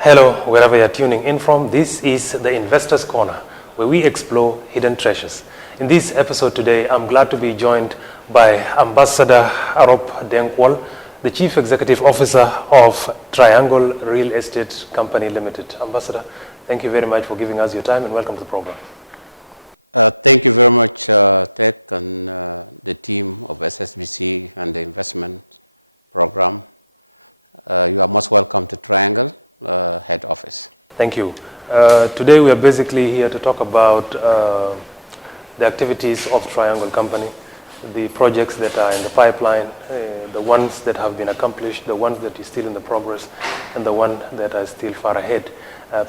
Hello, wherever you're tuning in from, this is the Investors Corner, where we explore hidden treasures. In this episode today, I'm glad to be joined by Ambassador Arop Denkwal, the Chief Executive Officer of Triangle Real Estate Company Limited. Ambassador, thank you very much for giving us your time and welcome to the program. Thank you very much, Ted, and the team of SSBC and the investment program. You are most welcome to Triangle head office. Thank you. Today we are basically here to talk about the activities of Triangle Company, the projects that are in the pipeline, the ones that have been accomplished, the ones that are still in the progress, and the ones that are still far ahead.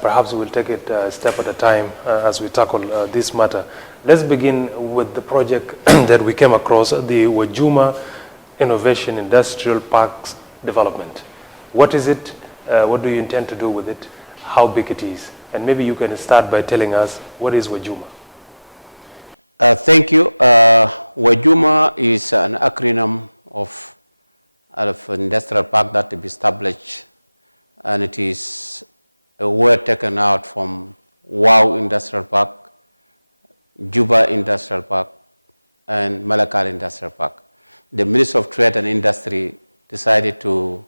Perhaps we'll take it a step at a time as we tackle this matter. Let's begin with the project that we came across, the Wajuma Innovation Industrial Parks Development. What is it? What do you intend to do with it? How big it is? And maybe you can start by telling us, what is Wajuma? Thank you. Wajuma is an acronym of industrial park that will be established, and it is a word taken out from Wow Industrial Park, Juba Industrial Park, and Malakal Industrial Park. The Minister of Trade and Industry decided to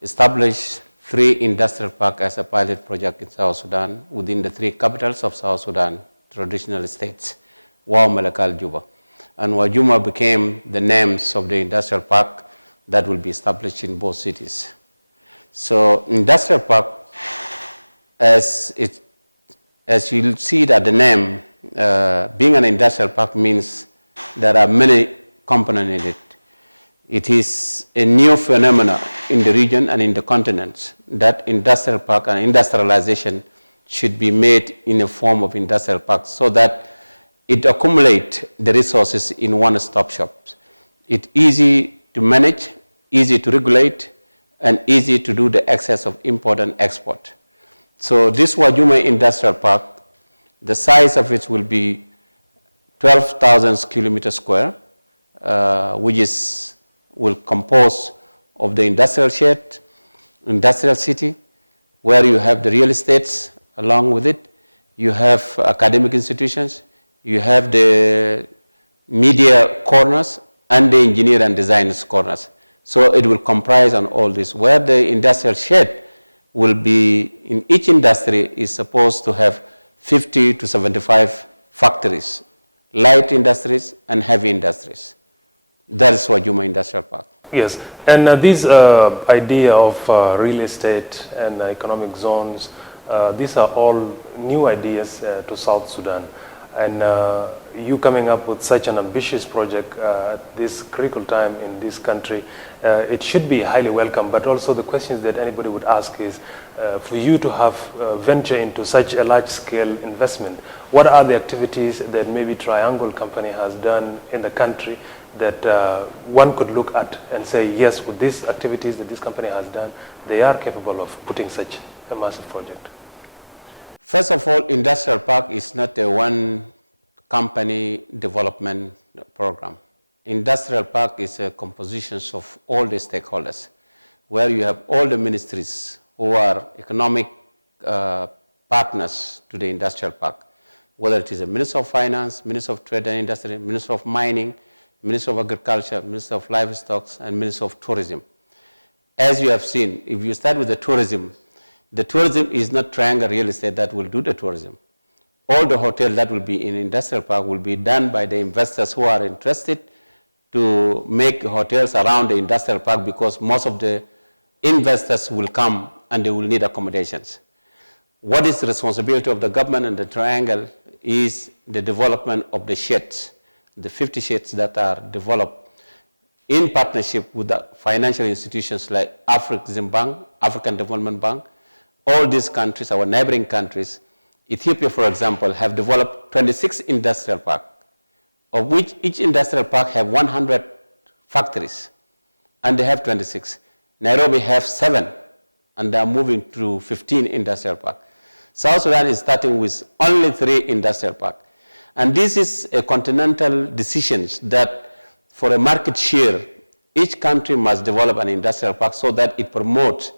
establish 3 industrial parks as a pilot project in South Sudan within the 3 capitals of South Sudan, traditional states, Wow, Malakal, Juba. And Wajuma became the names of the industrial park that will be established in both cities. So industrial park, as you'll see that the name, being an industrial park means there are many components in it. It is a new phenomenon in the region and in the continent that industrial park and industrialization should be made in a form of industrial parks so that it accumulates the resources in one-stop shop. It's easy to manage, easy to regulate, and easy to do the access of import and export. So this Wajuma Industrial Park, the size of it will be 12,000 kilometers square, which will compose of the industrial shed, industrial city, where you have the real estates along with it. You have academic institutions, you have the media corners, and the engineer and designers corners. So it will comprise on all this, where the industrial shed will be, in each industry is supposed to have 50 to 75 factories, light industries and heavy industries. That is Wajuma Industrial Park. Yes, and this idea of real estate and economic zones, these are all new ideas to South Sudan. And you coming up with such an ambitious project at this critical time in this country, it should be highly welcome. But also the questions that anybody would ask is, for you to have venture into such a large-scale investment, what are the activities that maybe Triangle Company has done in the country that one could look at and say, yes, with these activities that this company has done, they are capable of putting such a massive project? First of all, industrial park is not a one company development program. Industrial park is a composition of all the stakeholders, where you have all the ministries who are economic partners to the industrial park, whether it is the Minister of Finance, Minister of Trade and Industry, Minister of Mining, Minister of Agriculture, Minister of Livestock, and Minister of Tourism. As you have seen, if you start with the tourism is not Triangle Real Estate that will do the tourism. All the hotels that will be in industrial park will be done by the investors who are interested to make hotels around the industrial park, because most of the investors will come and they will need accommodations. What is the responsibility of the government and the Triangle is the development of the sheds, the 50 sheds that are developed in partnership with the financial institutions like African Development Bank. All these countries, our neighboring countries, Ethiopia, for example, have developed 26 industrial parks, of which each industrial park have 100 factories, and they have 26. Nairobi have 7, and they are moving to 15 industrial parks. South Sudan is starting with only 3 industrial parks. And this is a continental decision that for a market share, each country must develop an industrial park so that it promotes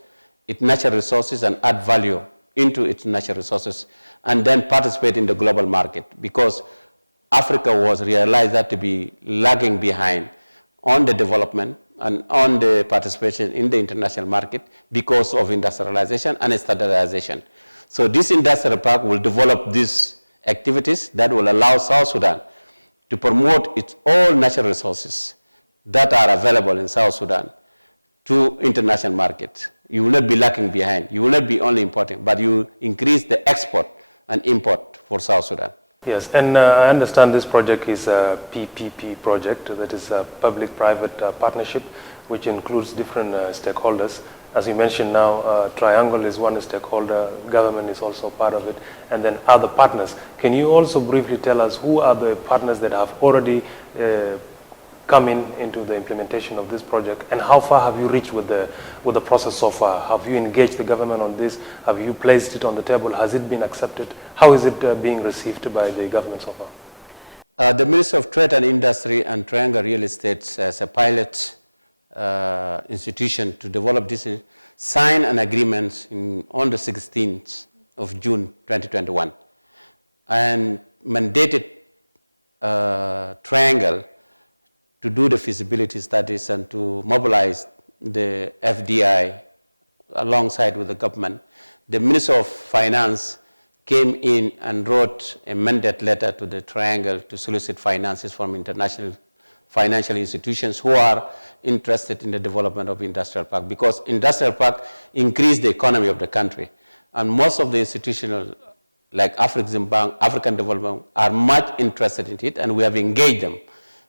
its natural resources and add value into its natural resources, and then participate in the global market, because Africa was realized that to be lagging behind on the development and on the participation in the international market because of industrialization and standardization. So this industrial park will develop these activities that will allow South Sudan to promote its all natural resources that are available in South Sudan to international markets. You will not be lacking behind. You will not be only importing, but you increase the export and import for South Sudan. Yes, and I understand this project is a PPP project, that is a public-private partnership, which includes different stakeholders. As you mentioned now, Triangle is one stakeholder, government is also part of it, and then other partners. Can you also briefly tell us who are the partners that have already come into the implementation of this project, and how far have you reached with the process so far? Have you engaged the government on this? Have you placed it on the table? Has it been accepted? How is it being received by the government so far? The Ministry of Trade and Industry and Triangle Real Estate as a pilot institution to develop this, signed an agreement on the 16th of June 2021 and mandated Triangle to do the feasibility studies and to mobilize the FDI alongside with the government. The Minister of Finance came in and wrote a mandate letter to the Triangle to solicit finances from international financial institutions who are interested in the development of industrial park, because industrial park increase the economy of the country. And most of the institutional, like African Bank, African Development, are much interested in it, and we have engaged them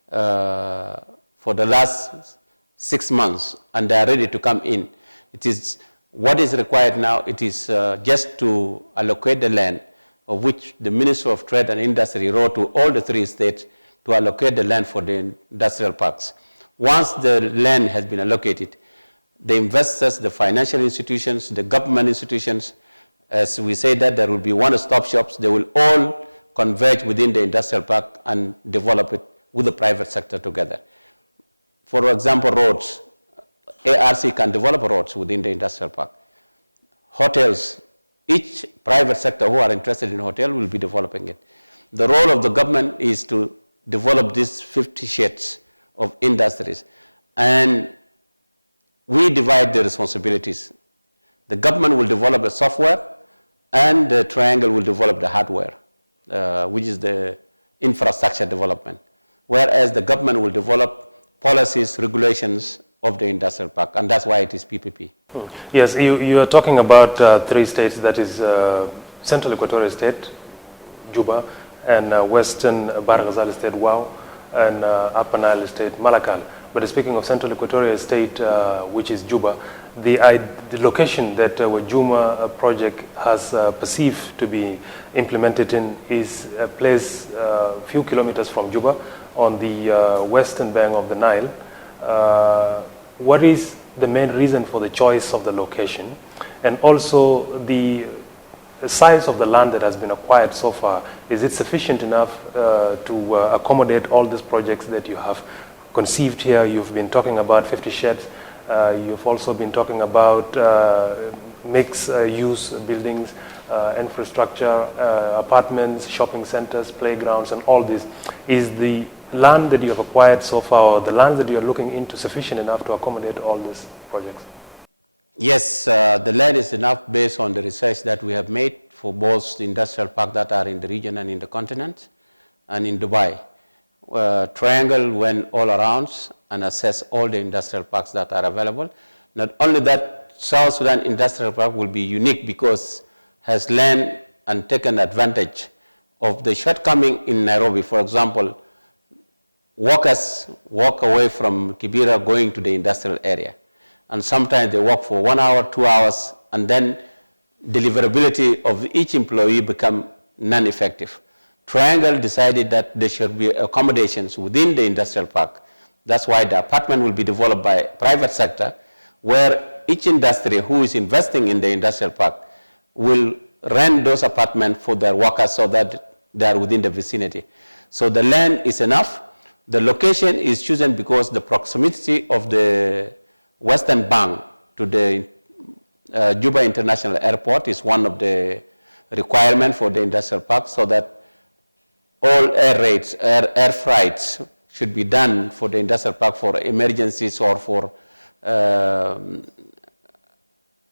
for the last 6 months, and they are ready to come in. It is what is required now. It is just to allocate the land, of which the Minister of Trade and Industry wrote to all the 3 states to allocate the land for the industrial parks. Once the land has been allocated, the investors, the financial institutions, the government institutions, as we say that there will be one-stop shops, they will all converge within the industrial park and develop it with the private sector together. For example, roads. ARC can develop roads within the industrial park. Hotels, each private sector who are interested in hotel will be developing it. The role of the government is to develop these 50 sheds of industries, and we divide the responsibilities. The government will develop the software, and the Triangle will develop the hardware, which is the infrastructure development, whereas the government will develop policies, regulations of the industrial park, and that's why it is PPP. Yes, you are talking about 3 states, that is Central Equatorial State, Juba, and Western Bahr el Ghazal State, Wau, and Upper Nile State, Malakal. But speaking of Central Equatorial State, which is Juba, the location that Wajuma project has perceived to be implemented in is a place a few kilometers from Juba on the western bank of the Nile. What is the main reason for the choice of the location, and also the size of the land that has been acquired so far? Is it sufficient enough to accommodate all these projects that you have conceived here? You've been talking about 50 sheds. You've also been talking about mixed-use buildings, infrastructure, apartments, shopping centers, playgrounds, and all this. Is the land that you have acquired so far, or the land that you are looking into, sufficient enough to accommodate all these projects? Yes, the land is enough based on the research that we have made for both the industrial parks that are in the region and in the continent, and in Dubai. Triangle went all around and assessed all the industrial parks that are available. Not only that, South Sudan Industrial Park will be unique because has learned and taken advantage of the shortcoming in Nairobi. For example, workers walk away from Kibera going to the industrial area, and sometimes they work for 1 hour, 2 hours, and then deliverability of each employee become non-effective. Triangle decided that there should be accommodations within the industrial park. That's why the apartment will be developed by private sector, where each industry who is investing in the industrial park will rent those apartments for their workers so that they are within the vicinity. So the land is enough. The location is chosen because the proximity of the Western Bank to the Juba International Airport is one of the requirements for the industrial park, so that all air flights should be done for the industrial park for emergencies or for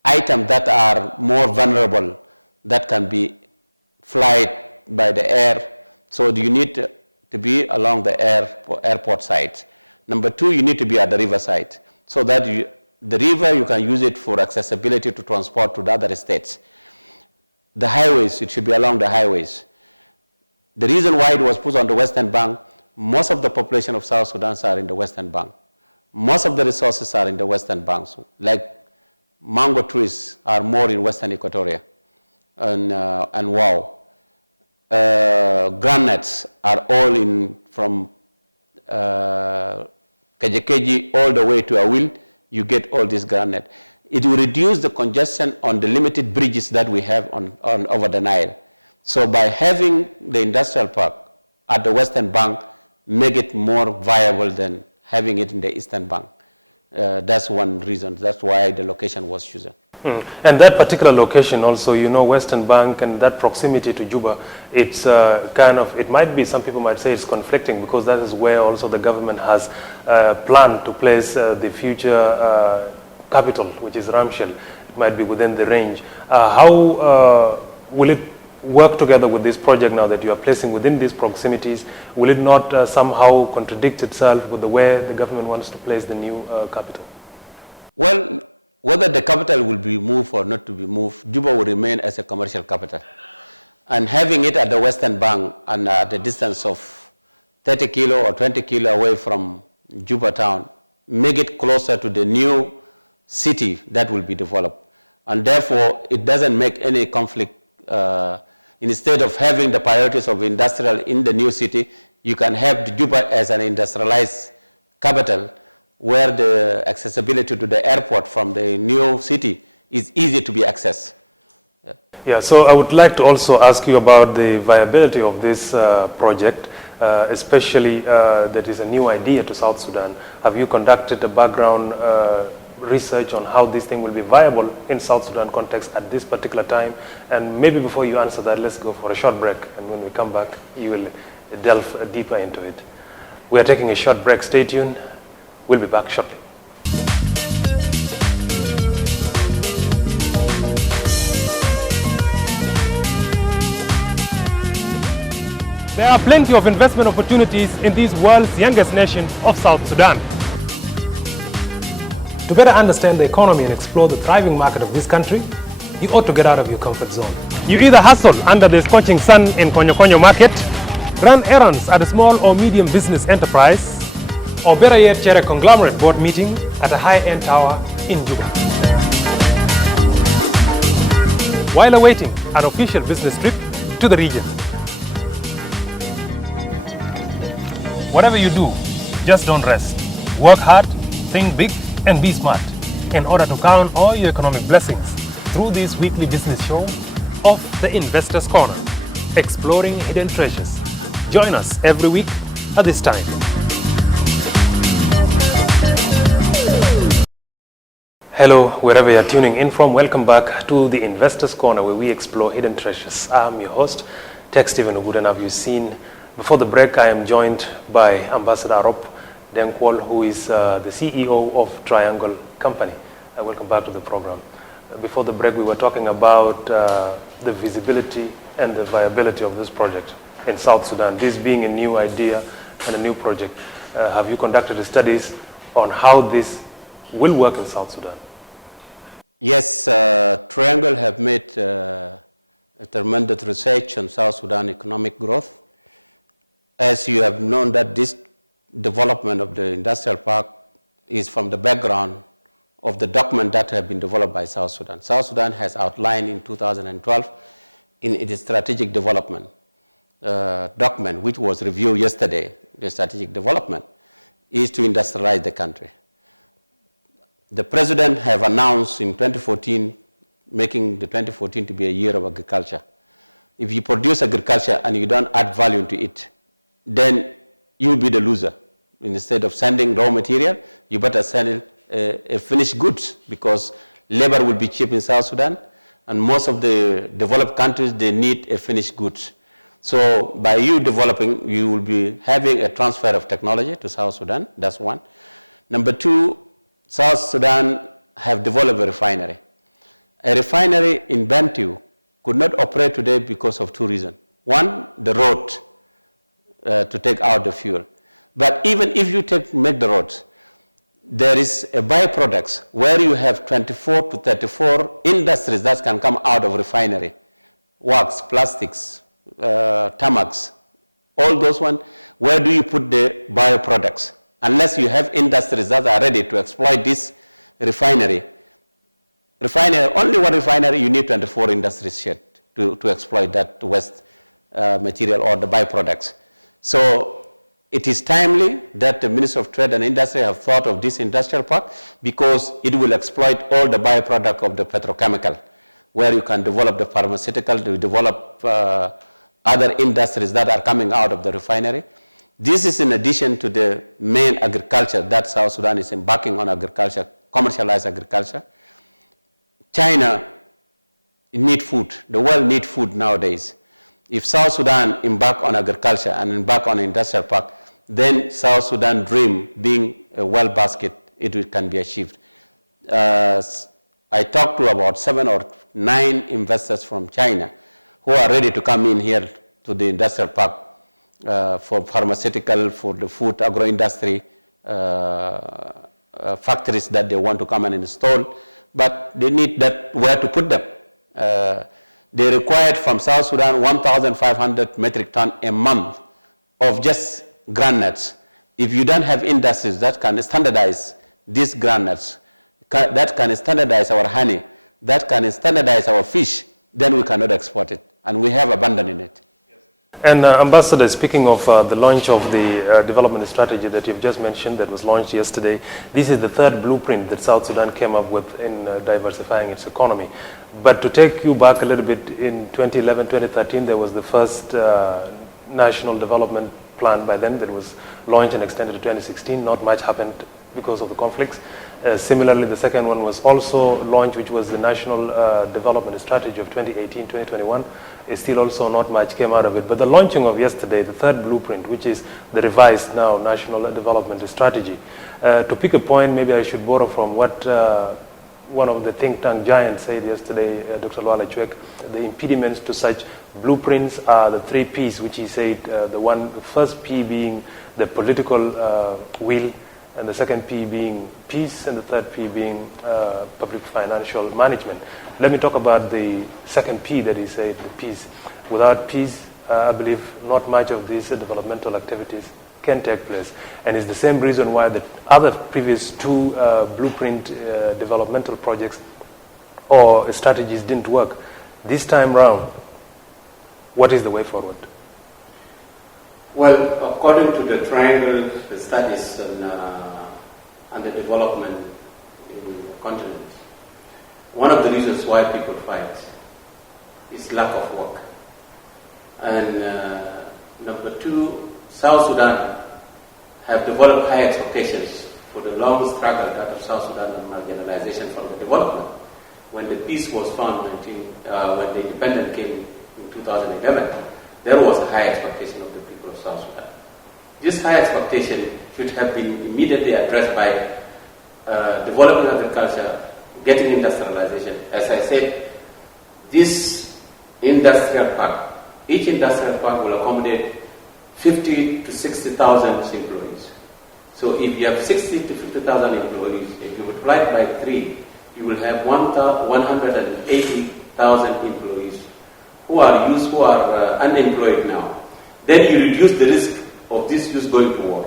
items that are more vulnerable that can be flight by the air. So you need to be along the airport side. Number two, you need to be at the river side, so that the river, you can use it for accessibility to transport to the other states. The highways, it should be along the highways. The reason why it was put on the Western Bank, most of the population of South Sudan are in the Western Bank. Most of the resources are in the Western Bank. So, like mango trees are more in Western Equatoria and wow. Granites are all in from Kajekeji all the way to Awil. You get all this granite. It will reduce the congestion on the limited bridges that we have on over the Nile. So by having the industrial park at the Western Bank, make it more viable than having it in the Eastern Bank. That's one reason. That's why the location was chosen. And that particular location also, you know, Western Bank and that proximity to Juba, it's it might be, some people might say it's conflicting, because that is where also the government has planned to place the future capital, which is Ramshell. It might be within the range. How will it work together with this project now that you are placing within these proximities? Will it not somehow contradict itself with the way the government wants to place the new capital? Well, whether the capital will be moved or not to be moved, Juba will remain as a commercial capital. And having it at the Western Bank and at a distance of 30 kilo or 20 kilo away from Juba town, make it closer to the new city that will be developed. And therefore, it doesn't make any conflict. Instead of having the priorities of industrial in the new city, you can have Juba as an industrialized capital, where the accessibility to the airport from the new city is easy to be accessed. Yeah, so I would like to also ask you about the viability of this project, especially that is a new idea to South Sudan. Have you conducted a background research on how this thing will be viable in South Sudan context at this particular time? And maybe before you answer that, let's go for a short break, and when we come back, you will delve deeper into it. We are taking a short break. Stay tuned. We'll be back shortly. There are plenty of investment opportunities in this world's youngest nation of South Sudan. To better understand the economy and explore the thriving market of this country, you ought to get out of your comfort zone. You either hustle under the scorching sun in Konyo Konyo market, run errands at a small or medium business enterprise, or better yet, chair a conglomerate board meeting at a high-end tower in Juba. While awaiting an official business trip to the region. Whatever you do, just don't rest. Work hard, think big, and be smart in order to count all your economic blessings through this weekly business show of the Investors Corner, exploring hidden treasures. Join us every week at this time. Hello, wherever you're tuning in from, welcome back to the Investors Corner, where we explore hidden treasures. I'm your host, Tech Stephen Oguda, and have you seen, before the break, I am joined by Ambassador Rob Denkwall, who is the CEO of Triangle Company. Welcome back to the program. Before the break, we were talking about the visibility and the viability of this project in South Sudan, this being a new idea and a new project. Have you conducted studies on how this will work in South Sudan? Yes, Triangle have made a tremendous research on South Sudan economic growth. As you have known that this development of the industrial park is from the background of the document that have been developed by South Sudan. South Sudan has outlined in 2012 in its strategic development document, which was reviewed yesterday, the strategic development, is to industrialize the country. The president have announced in 2014, making the 2014 to be a year of agriculture. If you produce agriculture and you don't add value to it, then you will be the loser. Instead of sending raw material, you better send a finished goods, because labor will be cheap in South Sudan, and most of the developed countries, they need a finished goods. So by you developing, you will be having a transfer of technology to South Sudan, that's one. Number two, South Sudan have developed a refinery. A refinery in Bantu could not operate today because of two reasons. One, the road to take out the fuel. But even if you make the roads, there is a byproducts where you have 24 to 34 industries that can come out of refinery. Wax, plastics, tamax, all those ones. Where do you put the bioproducts? Unless you have industries that are ready to exploit this refinery. Only one refinery, you need 24 industries yet to exploit that waste material or the byproducts. So it is timely that the Ministry of Trade and Industry have thought of this industrial park because it will exploit all the byproduct of the petrochemical, where you can develop the pharmaceutical, to develop other industries that are coming out of the refinery. This is in addition to the main agriculture that South Sudan is embarking on agriculture, commercialized agriculture. China needs food. The world needs food nowadays. If South Sudan embark on agriculture and embark on an industrial park, then South Sudan dream being a well basket, it can be achieved. I talked to about 7 or 9 investors from China who are ready to come in here to the industrial park for pharmaceutical, for the food, agro-industry, factories that they want to come and install, but they need that where to put them. They required from South Sudan 1,500 metric ton a month of just groundnuts. If you don't have industries that can standardize these groundnuts, that can standardize our honey, that can standardize our fish, then we cannot export it, and we have abandoned it. And Ambassador, speaking of the launch of the development strategy that you've just mentioned that was launched yesterday, this is the third blueprint that South Sudan came up with in diversifying its economy. But to take you back a little bit, in 2011, 2013, there was the first national development plan by then that was launched and extended to 2016. Not much happened because of the conflicts. Similarly, the second one was also launched, which was the National Development Strategy of 2018-2021. Still also not much came out of it. But the launching of yesterday, the third blueprint, which is the revised now National Development Strategy. To pick a point, maybe I should borrow from what one of the think tank giants said yesterday, Dr. Luala Chwek. The impediments to such blueprints are the 3 Ps, which he said, the first P being the political will, and the second P being peace, and the third P being public financial management. Let me talk about the second P that he said, the peace. Without peace, I believe not much of these developmental activities can take place. And it's the same reason why the other previous 2 blueprint developmental projects or strategies didn't work. This time round, what is the way forward? Well, according to the triangle studies and the development in the continent, one of the reasons why people fight is lack of work. And number 2, South Sudan have developed high expectations for the long struggle that of South Sudan and marginalization from the development. When the peace was found, when the independence came in 2011, there was a high expectation of the people of South Sudan. This high expectation should have been immediately addressed by developing agriculture, getting industrialization. As I said, this industrial park, each industrial park will accommodate 50 to 60,000 employees. So if you have 60 to 50,000 employees, if you multiply it by 3, you will have 180,000 employees who are unemployed now. Then you reduce the risk of this youth going to war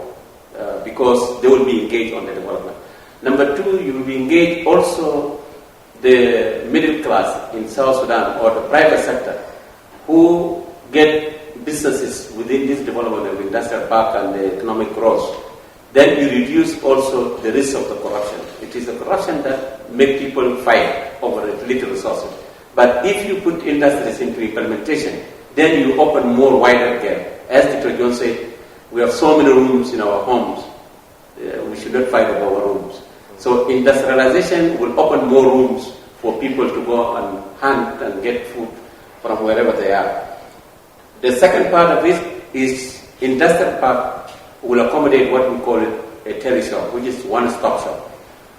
because they will be engaged on the development. Number 2, you will be engaged also the middle class in South Sudan or the private sector who get businesses within this development of industrial park and the economic growth. Then you reduce also the risk of the corruption. It is the corruption that makes people fight over little resources. But if you put industries into implementation, then you open more wider gap. As Dr. John said, we have so many rooms in our homes. We should not fight over our rooms. So industrialization will open more rooms for people to go and hunt and get food from wherever they are. The second part of it is industrial park will accommodate what we call a teleshop, which is one-stop shop,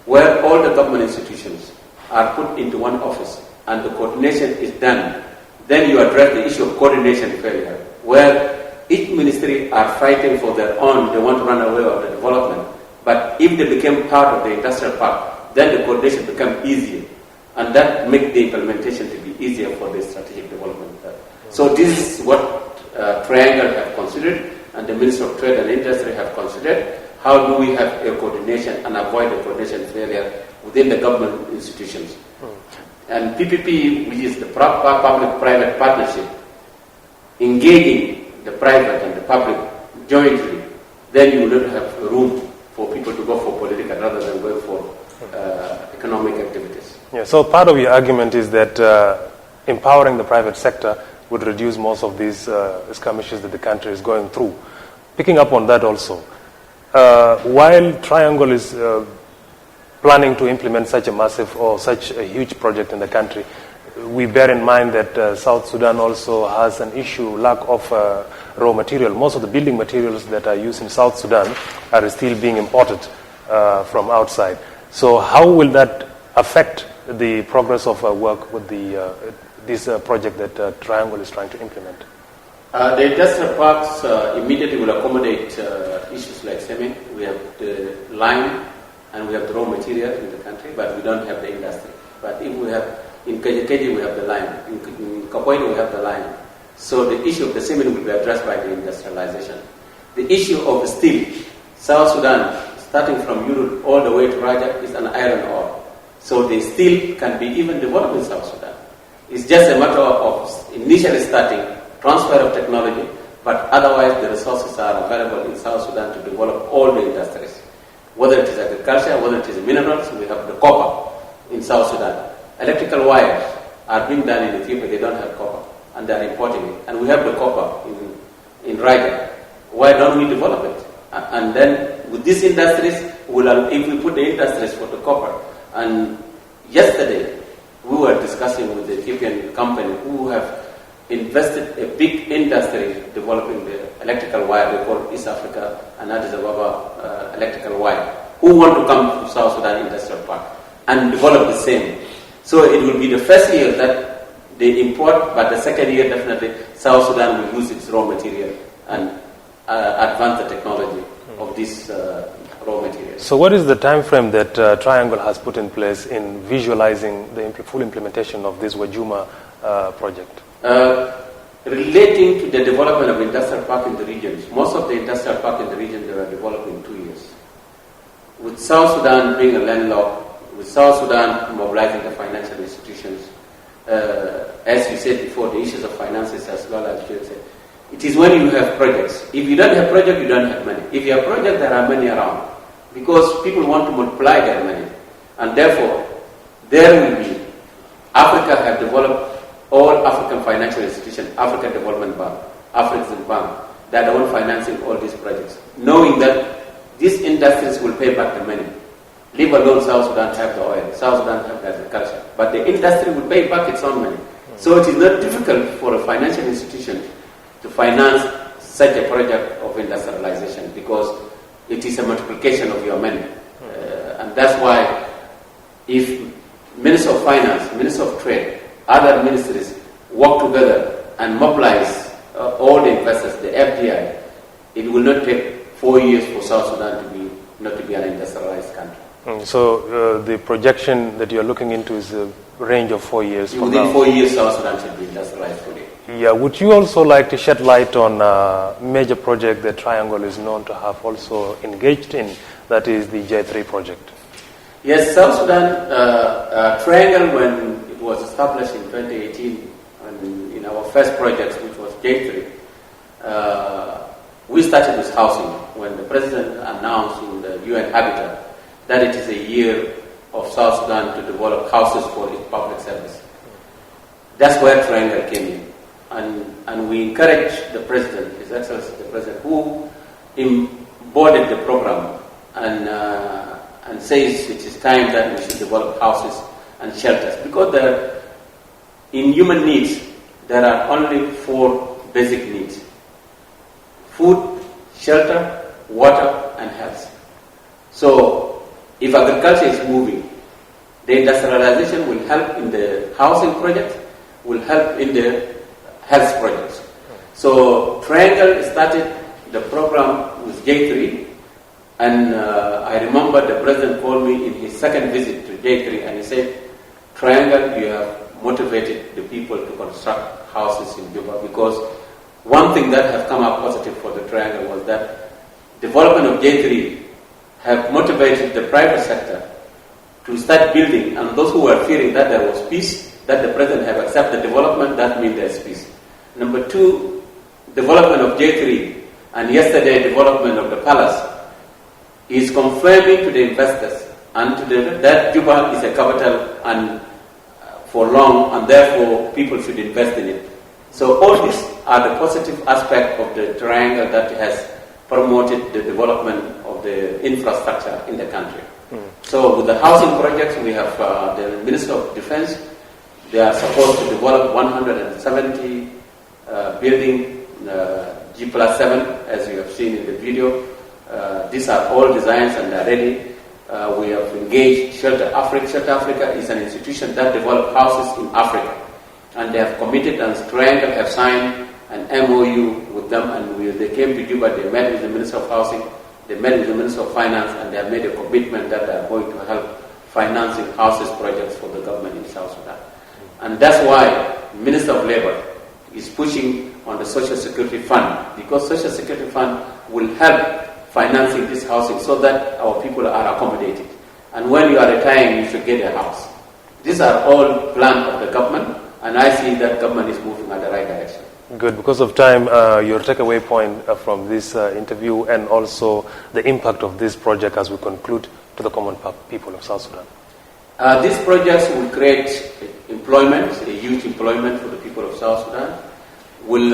where all the government institutions are put into one office and the coordination is done. Then you address the issue of coordination failure, where each ministry are fighting for their own, they want to run away of the development. But if they become part of the industrial park, then the coordination becomes easier. And that makes the implementation to be easier for the strategic development. So this is what Triangle have considered, and the Minister of Trade and Industry have considered. How do we have a coordination and avoid the coordination failure within the government institutions? And PPP, which is the public-private partnership, engaging the private and the public jointly, then you will not have room for people to go for political rather than going for economic activities. Yeah, so part of your argument is that empowering the private sector would reduce most of these skirmishes that the country is going through. Picking up on that also, while Triangle is planning to implement such a massive or such a huge project in the country, we bear in mind that South Sudan also has an issue, lack of raw material. Most of the building materials that are used in South Sudan are still being imported from outside. So how will that affect the progress of work with this project that Triangle is trying to implement? The industrial parks immediately will accommodate issues like cement. We have the lime and we have the raw material in the country, but we don't have the industry. But if we have, in KJKJ we have the lime, in Kapoita we have the lime. So the issue of the cement will be addressed by the industrialization. The issue of the steel, South Sudan, starting from Europe all the way to Raja, is an iron ore. So the steel can be even developed in South Sudan. It's just a matter of initially starting, transfer of technology, but otherwise the resources are available in South Sudan to develop all the industries. Whether it is agriculture, whether it is minerals, we have the copper in South Sudan. Electrical wires are being done in Ethiopia, they don't have copper, and they are importing it. And we have the copper in Raja. Why don't we develop it? And then with these industries, if we put the industries for the copper, and yesterday we were discussing with the Ethiopian company who have invested a big industry developing the electrical wire, they call East Africa and Addis Ababa electrical wire, who want to come to South Sudan Industrial Park and develop the same. So it will be the first year that they import, but the second year definitely South Sudan will use its raw material and advance the technology of this raw material. So what is the time frame that Triangle has put in place in visualizing the full implementation of this Wajuma project? Relating to the development of industrial park in the regions, most of the industrial park in the region they were developed in 2 years. With South Sudan being a landlocked, with South Sudan mobilizing the financial institutions, as you said before, the issues of finances as well as you said, it is when you have projects. If you don't have project, you don't have money. If you have project, there are money around because people want to multiply their money, and therefore there will be. Africa have developed all African financial institutions, African Development Bank, African Bank, that are all financing all these projects, knowing that these industries will pay back the money. Leave alone South Sudan have the oil, South Sudan have the agriculture, but the industry will pay back its own money. So it is not difficult for a financial institution to finance such a project of industrialization because it is a multiplication of your money. And that's why if Minister of Finance, Minister of Trade, other ministries work together and mobilize all the investors, the FDI, it will not take 4 years for South Sudan not to be an industrialized country. So the projection that you're looking into is a range of 4 years from now. Within 4 years, South Sudan should be industrialized fully. Yeah, would you also like to shed light on a major project that Triangle is known to have also engaged in, that is the J3 project? Yes, South Sudan Triangle, when it was established in 2018, and in our first project, which was J3, we started with housing when the president announced in the UN Habitat that it is a year of South Sudan to develop houses for its public service. That's where Triangle came in. And we encouraged the president, His Excellency the President, who embodied the program and and says it is time that we should develop houses and shelters. Because in human needs, there are only 4 basic needs: food, shelter, water, and health. So, if agriculture is moving, the industrialization will help in the housing project, will help in the health projects. So, Triangle started the program with J3, and I remember the president called me in his second visit to J3, and he said, Triangle, you have motivated the people to construct houses in Juba, because one thing that has come up positive for the Triangle was that development of J3 have motivated the private sector to start building, and those who were fearing that there was peace, that the president have accepted development, that means there's peace. Number 2, development of J3, and yesterday development of the palace, is confirming to the investors and to that Juba is a capital and for long, and therefore people should invest in it. So all these are the positive aspect of the Triangle that has promoted the development of the infrastructure in the country. So with the housing projects, we have the Minister of Defense. They are supposed to develop 170 building G+7, as you have seen in the video. These are all designs and are ready. We have engaged Shelter Africa. Shelter Africa is an institution that develops houses in Africa. And they have committed, and Triangle have signed an MOU with them, and they came to Juba, they met with the Minister of Housing, they met with the Minister of Finance, and they have made a commitment that they are going to help financing houses projects for the government in South Sudan. And that's why Minister of Labor is pushing on the Social Security Fund, because Social Security Fund will help financing this housing so that our people are accommodated. And when you are retiring, you should get a house. These are all plans of the government, and I see that government is moving in the right direction. Good. Because of time, your takeaway point from this interview, and also the impact of this project as we conclude to the common people of South Sudan. These projects will create employment, a huge employment for the people of South Sudan, will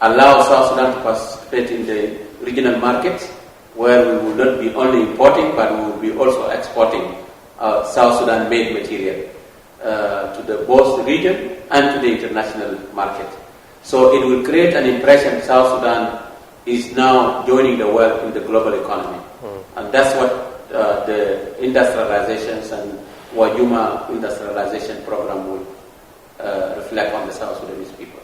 allow South Sudan to participate in the regional markets, where we will not be only importing, but we will be also exporting South Sudan-made material to the both region and to the international market. So it will create an impression South Sudan is now joining the world in the global economy. And that's what the industrializations and Wajuma industrialization program will reflect on the South Sudanese people.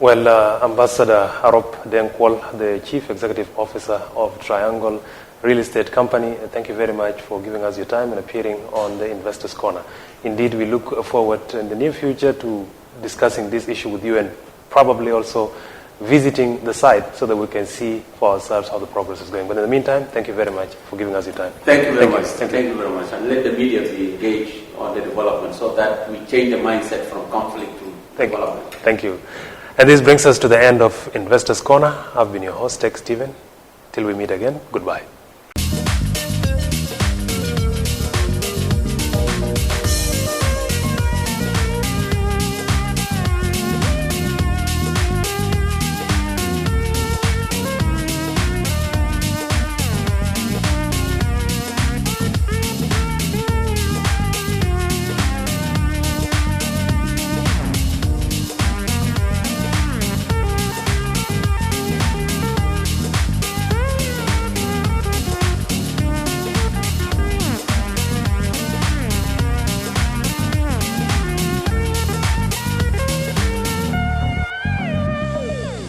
Well, Ambassador Arop Denkwal, the Chief Executive Officer of Triangle Real Estate Company, thank you very much for giving us your time and appearing on the Investors Corner. Indeed, we look forward in the near future to discussing this issue with you, and probably also visiting the site so that we can see for ourselves how the progress is going. But in the meantime, thank you very much for giving us your time. Thank you very much. Thank you very much. And let the media be engaged on the development so that we change the mindset from conflict to development. Thank you. And this brings us to the end of Investors Corner. I've been your host, Tech Stephen. Till we meet again, goodbye.